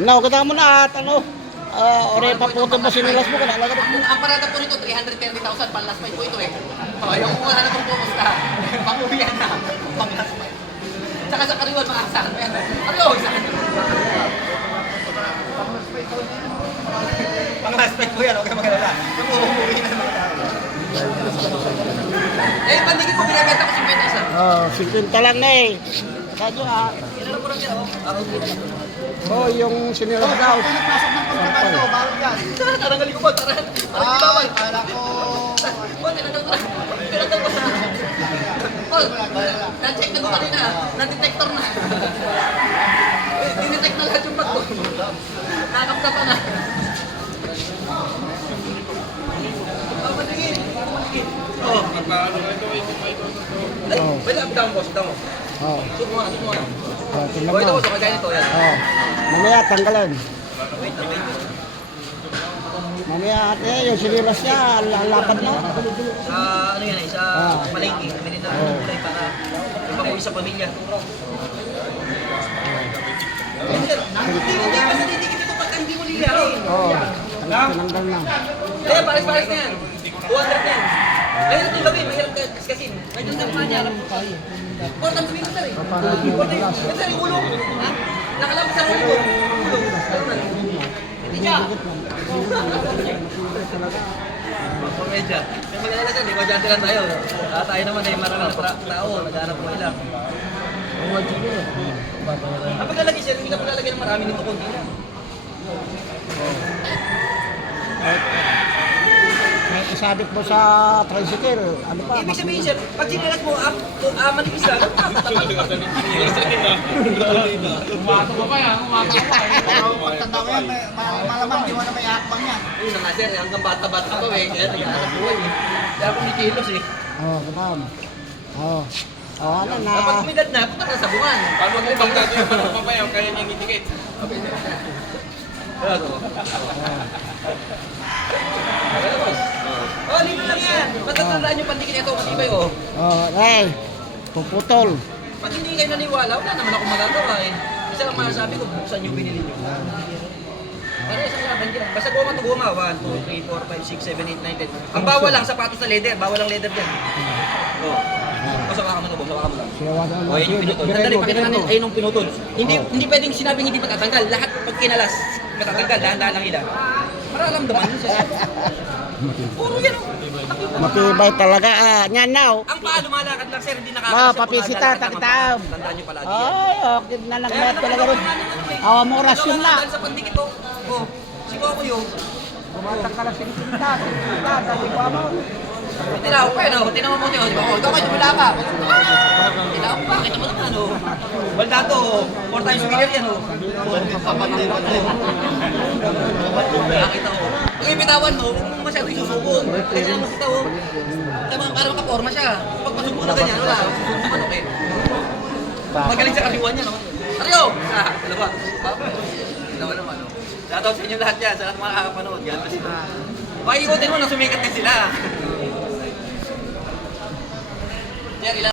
No, kita mo na at ano. Ore pa po itong basinilas mo. Ang parada po nito, 330,000. Pang last fight po ito eh. Yung kung wala na itong focus na, pang-uwian na. Pang last fight. Tsaka sa kariwan, makakasaan mo yan. Ano? Pang last fight po yan, huwag ka magalala. Yung uuwi na naman tayo. Pandikit po binibenta ko 50 isa. 50 lang na eh. Kadyo Ilan po lang yan, yung sinilas daw. Pasok ng kontrabando, bawal yan. Taranggalin ko ba? Ay, kala ko. Tinanggal ko na. Tinanggal ko na. Paul, na-check na ko kanina. Na-detector na. Dinetect na lahat yung bag ko. Nakakapta pa na. Pamanigin. Oh. Ay, wala. Down boss, down. Suot mo na, suot mo na. Tingnan Ito mo. boss, kagaya nito yan. Mamaya tanggalan. Wait. Mamaya yung sinilas niya, lapad na. Ano yan eh, sa palengke. Kami nito ng kulay para ipakuwi sa pamilya. Hindi kasi didikit ito pagka hindi mo lilarin. Tinanggal na. Kaya pares-pares na yan. 200 na yan. Ngayon itong gabi, mahirap kaskasin. Ngayon ang mga niya, alam mo tayo. Portang sabihin ko sir eh. Portang sir, yung ulo. Nakalapit sa ulo ko. Hindi siya. Medya. May mag-alala dyan, di ba dyan lang tayo. Tayo naman ay marami na tao, naghanap mo ilang. Ang paglalagay sir, hindi ka paglalagay ng marami nito kundi lang. May isabit mo sa tricycle. Ano pa? Ibig sabihin sir, pag sinilas mo, manipis lang. Umato ko pa yan, umato ko pa. Pagtanda ko yan, malamang di mo na may hakbang yan. Ayun na nga sir, hanggang bata-bata pa eh, kaya nag-aanap buhay eh. Kaya kung nikilos eh. Kapam. Ano na? Kapag umidad na, punta ka sa bungan. Paano kung pagkati yung parang papayaw, kaya niyang itikit? Kaya ito. Kaya boss. Libre lang yan. Matatandaan yung pandikit ito, matibay oh. Puputol. Pag hindi kayo naniwala, wala naman ako magagawa eh. Isa lang masasabi ko, buksan yung binili nyo. Para isang laban dyan. Basta goma to goma. 1, 2, 3, 4, 5, 6, 7, 8, 9, 10. Ang bawal lang, sapatos na leather. Bawal lang leather dyan. Sawa ka mo na po, sawa ka mo lang. O, yan yung pinutol. Sandali, pakita natin, ayun yung pinutol. Hindi pwedeng sinabing hindi matatanggal. Lahat pag kinalas, matatanggal. Dahan-dahan lang ila. Para alam naman yun siya. Puro yan o. Matibay talaga. Yan now. Ang paa lumalakad lang sir, hindi nakakasya. Papisita, takitam. Tandaan nyo palagi yan. Okay na nagbayad talaga rin. Awa mo rasyon na. Dahil sa pandikit o. Si Coco yun. Bumatang ka na sinisinta. Sabi ko mo. Tinaw pa yun o. Tinaw mo yun. Ikaw kayo, tumula ka. Tinaw pa, kita mo naman o. Baldato o. 4 times winner yan o. Nakita o. Pag ibitawan mo, huwag mo masyado isusubok. Kasi naman kita o. Para makaporma siya. Pag masubo na ganyan, wala. Susunod naman okay. Magaling sa kariwan niya no. Aryo! Dalawa. Dalawa naman o. Shoutout sa inyo lahat yan. Sa lahat mga nakakapanood. Ganun pa sila. Paikutin mo na sumikat din sila. Yan, ilan